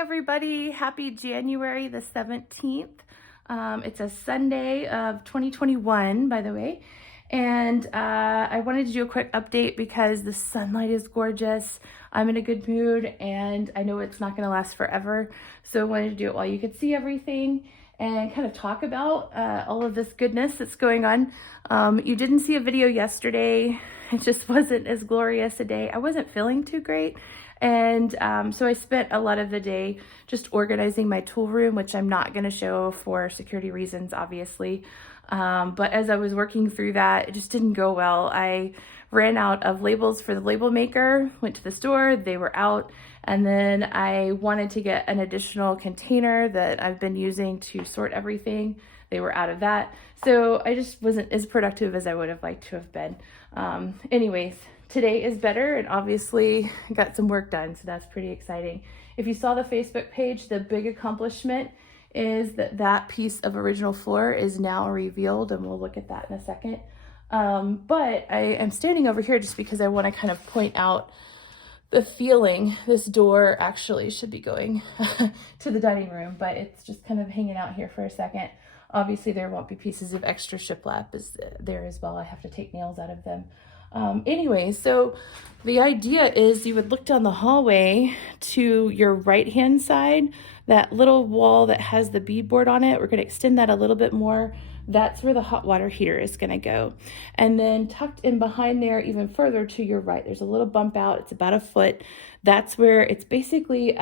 everybody. Happy January the 17th. It's a Sunday of 2021, by the way. And I wanted to do a quick update because the sunlight is gorgeous. I'm in a good mood and I know it's not going to last forever. So I wanted to do it while you could see everything and kind of talk about all of this goodness that's going on. You didn't see a video yesterday. It just wasn't as glorious a day. I wasn't feeling too great. And so I spent a lot of the day just organizing my tool room, which I'm not going to show for security reasons, obviously. But as I was working through that, it just didn't go well. I ran out of labels for the label maker, went to the store, they were out. And then I wanted to get an additional container that I've been using to sort everything. They were out of that. So I just wasn't as productive as I would have liked to have been. Anyways, today is better and obviously got some work done. So that's pretty exciting. If you saw the Facebook page, the big accomplishment is that piece of original floor is now revealed, and we'll look at that in a second. But I am standing over here just because I want to kind of point out the feeling. This door actually should be going to the dining room, but it's just kind of hanging out here for a second. Obviously there won't be pieces of extra shiplap there as well. I have to take nails out of them. Anyway, so the idea is you would look down the hallway to your right hand side, that little wall that has the beadboard on it. We're going to extend that a little bit more. That's where the hot water heater is going to go. And then tucked in behind there even further to your right, there's a little bump out. It's about a foot. That's where it's basically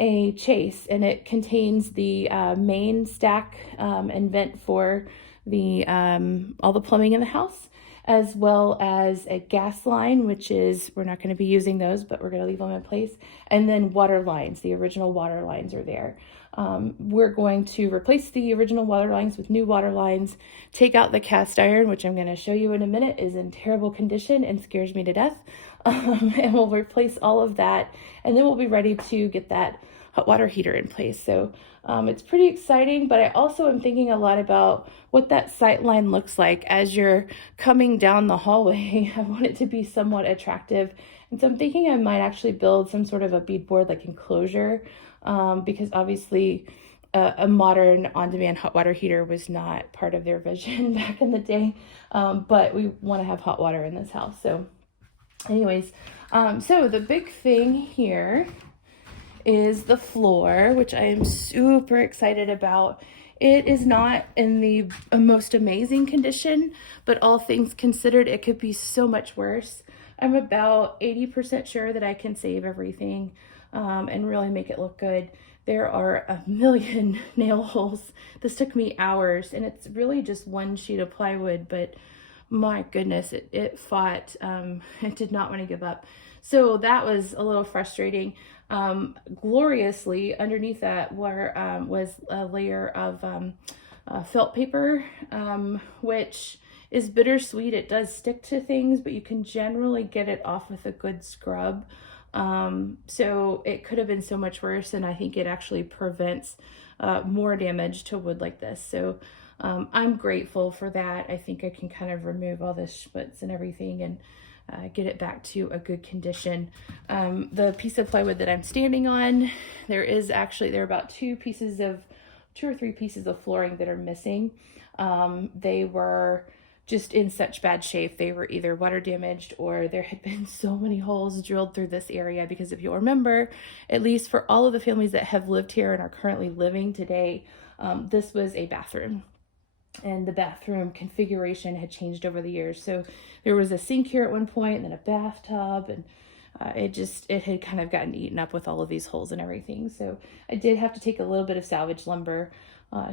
a chase, and it contains the main stack and vent for the all the plumbing in the house, as well as a gas line, which is, we're not going to be using those, but we're going to leave them in place. And then water lines, the original water lines are there. We're going to replace the original water lines with new water lines, take out the cast iron, which I'm going to show you in a minute, is in terrible condition and scares me to death. And we'll replace all of that, and then we'll be ready to get that hot water heater in place. So it's pretty exciting, but I also am thinking a lot about what that sight line looks like as you're coming down the hallway. I want it to be somewhat attractive. And so I'm thinking I might actually build some sort of a beadboard like enclosure, because obviously a modern on-demand hot water heater was not part of their vision back in the day. But we want to have hot water in this house. So anyways, so the big thing here is the floor, which I am super excited about. It is not in the most amazing condition, but all things considered, it could be so much worse. I'm about 80% sure that I can save everything and really make it look good. There are a million nail holes. This took me hours, and it's really just one sheet of plywood, but my goodness, it fought. It did not want to give up. So that was a little frustrating. Gloriously underneath that was a layer of felt paper, which is bittersweet. It does stick to things, but you can generally get it off with a good scrub. So it could have been so much worse, and I think it actually prevents more damage to wood like this. So I'm grateful for that. I think I can kind of remove all the schmutz and everything and get it back to a good condition. The piece of plywood that I'm standing on, there are about two or three pieces of flooring that are missing. They were just in such bad shape. They were either water damaged, or there had been so many holes drilled through this area, because if you'll remember, at least for all of the families that have lived here and are currently living today, this was a bathroom. And the bathroom configuration had changed over the years. So there was a sink here at one point, and then a bathtub, and it had kind of gotten eaten up with all of these holes and everything. So I did have to take a little bit of salvage lumber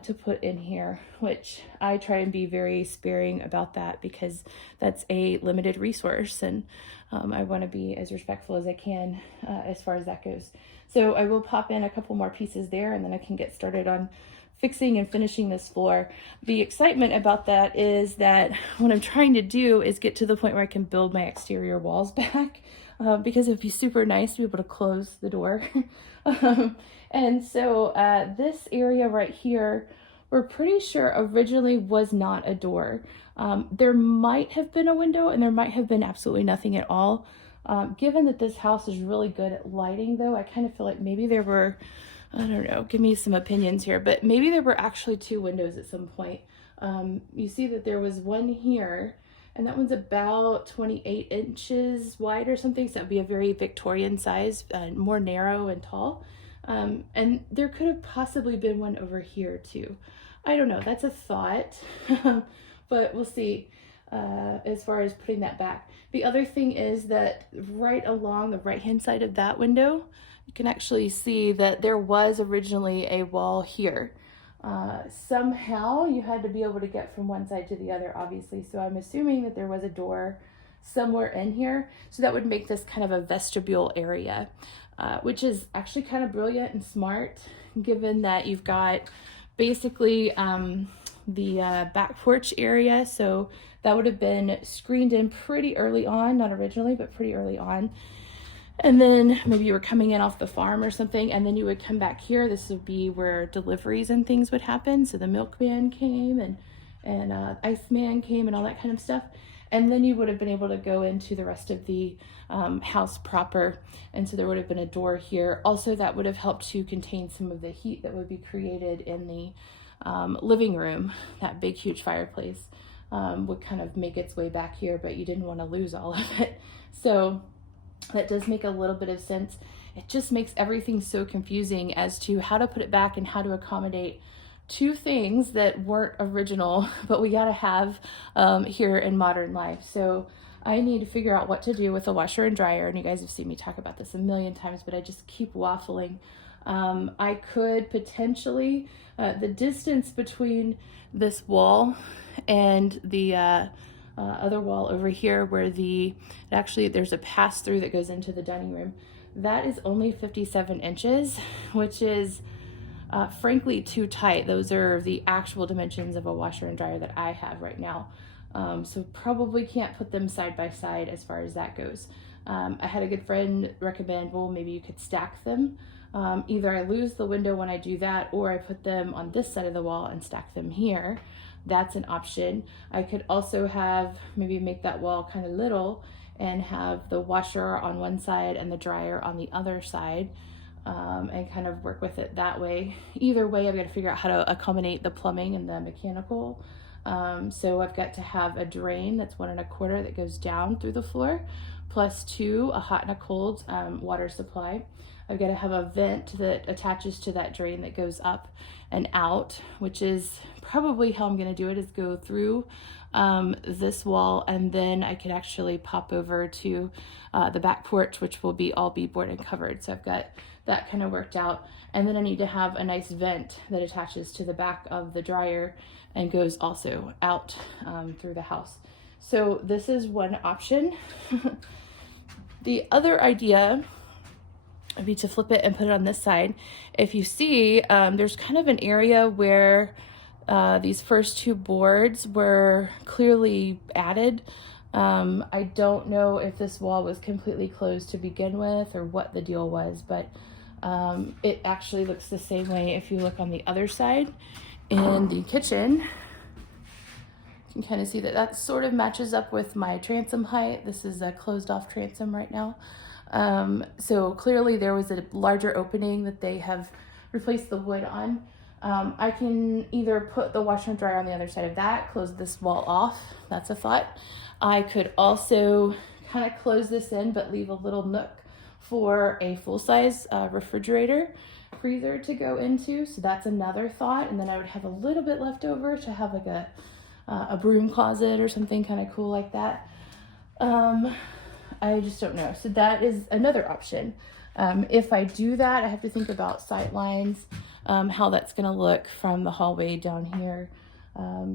to put in here, which I try and be very sparing about that, because that's a limited resource, and I want to be as respectful as I can as far as that goes. So I will pop in a couple more pieces there, and then I can get started on fixing and finishing this floor. The excitement about that is that what I'm trying to do is get to the point where I can build my exterior walls back, because it'd be super nice to be able to close the door. And so this area right here, we're pretty sure originally was not a door. There might have been a window, and there might have been absolutely nothing at all. Given that this house is really good at lighting though, I kind of feel like maybe there were, I don't know, give me some opinions here, but maybe there were actually 2 windows at some point. You see that there was one here, and that one's about 28 inches wide or something, so that would be a very Victorian size, more narrow and tall. And there could have possibly been one over here too. I don't know, that's a thought, but we'll see as far as putting that back. The other thing is that right along the right-hand side of that window, you can actually see that there was originally a wall here. Somehow you had to be able to get from one side to the other, obviously. So I'm assuming that there was a door somewhere in here. So that would make this kind of a vestibule area, which is actually kind of brilliant and smart, given that you've got basically the back porch area. So that would have been screened in pretty early on, not originally, but pretty early on. And then maybe you were coming in off the farm or something, and then you would come back here. This would be where deliveries and things would happen. So the milkman came and Iceman came and all that kind of stuff. And then you would have been able to go into the rest of the house proper. And so there would have been a door here. Also, that would have helped to contain some of the heat that would be created in the living room. That big, huge fireplace would kind of make its way back here, but you didn't want to lose all of it. So that does make a little bit of sense. It just makes everything so confusing as to how to put it back and how to accommodate 2 things that weren't original, but we gotta have here in modern life. So I need to figure out what to do with the washer and dryer. And you guys have seen me talk about this a million times, but I just keep waffling. I could potentially, the distance between this wall and the other wall over here where actually there's a pass through that goes into the dining room, that is only 57 inches, which is frankly too tight. Those are the actual dimensions of a washer and dryer that I have right now. So probably can't put them side by side as far as that goes. I had a good friend recommend, well, maybe you could stack them. Either I lose the window when I do that, or I put them on this side of the wall and stack them here. That's an option. I could also maybe make that wall kind of little and have the washer on one side and the dryer on the other side, and kind of work with it that way. Either way, I've got to figure out how to accommodate the plumbing and the mechanical. So I've got to have a drain that's 1 1/4 that goes down through the floor, plus 2, a hot and a cold water supply. I've got to have a vent that attaches to that drain that goes up and out, which is probably how I'm going to do it, is go through this wall, and then I could actually pop over to the back porch, which will all be board and covered. So I've got that kind of worked out. And then I need to have a nice vent that attaches to the back of the dryer and goes also out through the house. So this is one option. The other idea would be to flip it and put it on this side. If you see, there's kind of an area where these first 2 boards were clearly added. I don't know if this wall was completely closed to begin with or what the deal was, but it actually looks the same way if you look on the other side in the kitchen. You can kind of see that sort of matches up with my transom height. This is a closed off transom right now. So clearly there was a larger opening that they have replaced the wood on. I can either put the washer and dryer on the other side of that, close this wall off. That's a thought. I could also kind of close this in, but leave a little nook for a full-size refrigerator, freezer to go into. So that's another thought. And then I would have a little bit left over to have like a broom closet or something kind of cool like that. I just don't know. So that is another option. If I do that, I have to think about sight lines, how that's going to look from the hallway down here.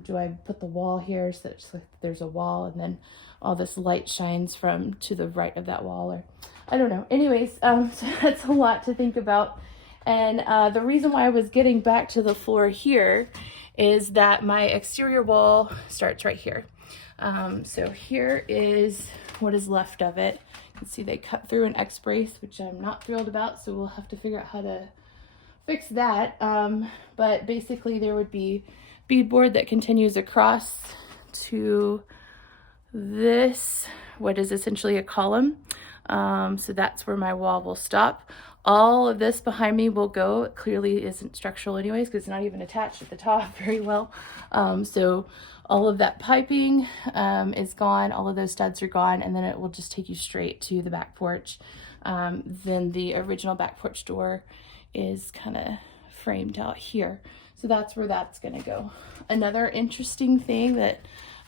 Do I put the wall here so that it's like there's a wall and then all this light shines from to the right of that wall, or I don't know. Anyways, so that's a lot to think about. And the reason why I was getting back to the floor here is that my exterior wall starts right here. So here is what is left of it. You can see they cut through an X-brace, which I'm not thrilled about, so we'll have to figure out how to fix that. But basically there would be beadboard that continues across to this, what is essentially a column. So that's where my wall will stop. All of this behind me will go. It clearly isn't structural anyways because it's not even attached at the top very well. So all of that piping is gone. All of those studs are gone, and then it will just take you straight to the back porch. Then the original back porch door is kind of framed out here. So that's where that's going to go. Another interesting thing that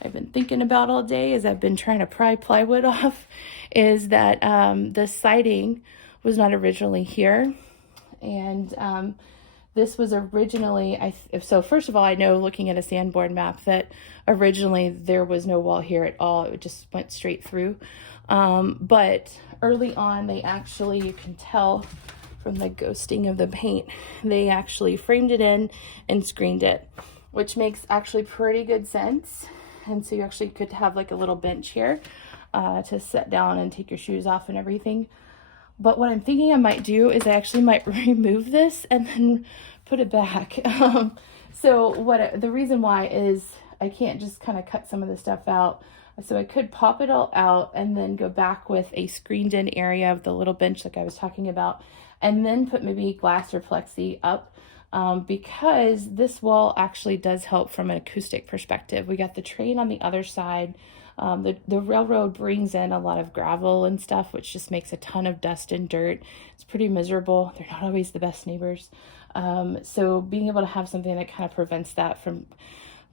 I've been thinking about all day as I've been trying to pry plywood off is that the siding was not originally here. And this was originally, so first of all, I know looking at a sandboard map that originally there was no wall here at all. It just went straight through. But early on, they actually, you can tell from the ghosting of the paint, they actually framed it in and screened it, which makes actually pretty good sense. And so you actually could have like a little bench here to sit down and take your shoes off and everything. But what I'm thinking I might do is I actually might remove this and then put it back. So the reason why is I can't just kind of cut some of the stuff out. So I could pop it all out and then go back with a screened in area of the little bench like I was talking about, and then put maybe glass or plexi up, because this wall actually does help from an acoustic perspective. We got the train on the other side. The railroad brings in a lot of gravel and stuff, which just makes a ton of dust and dirt. It's pretty miserable. They're not always the best neighbors. So being able to have something that kind of prevents that from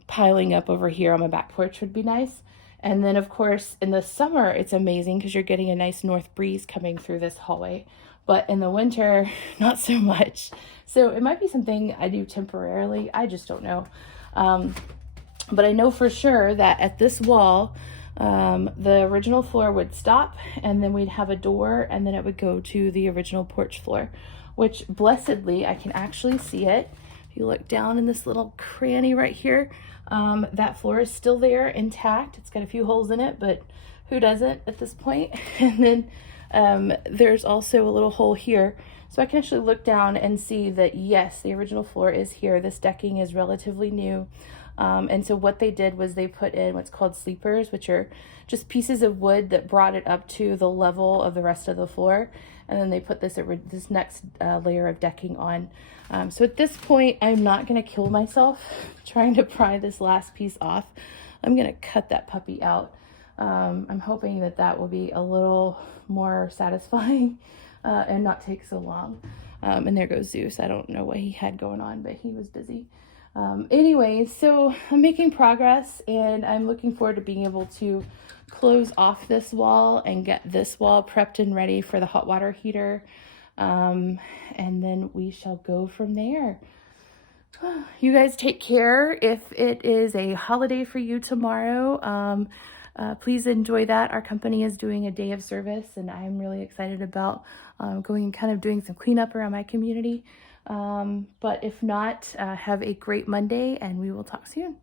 piling up over here on my back porch would be nice. And then of course in the summer, it's amazing because you're getting a nice north breeze coming through this hallway. But in the winter, not so much. So it might be something I do temporarily. I just don't know. But I know for sure that at this wall, the original floor would stop, and then we'd have a door, and then it would go to the original porch floor, which blessedly I can actually see it. If you look down in this little cranny right here, that floor is still there intact. It's got a few holes in it, but who doesn't at this point? And then there's also a little hole here. So I can actually look down and see that, yes, the original floor is here. This decking is relatively new. And so what they did was they put in what's called sleepers, which are just pieces of wood that brought it up to the level of the rest of the floor. And then they put this next layer of decking on. So at this point, I'm not going to kill myself trying to pry this last piece off. I'm going to cut that puppy out. I'm hoping that that will be a little more satisfying and not take so long. And there goes Zeus. I don't know what he had going on, but he was busy. Anyway, so I'm making progress, and I'm looking forward to being able to close off this wall and get this wall prepped and ready for the hot water heater. And then we shall go from there. You guys take care. If it is a holiday for you tomorrow, please enjoy that. Our company is doing a day of service, and I'm really excited about going and kind of doing some cleanup around my community. But if not, have a great Monday, and we will talk soon.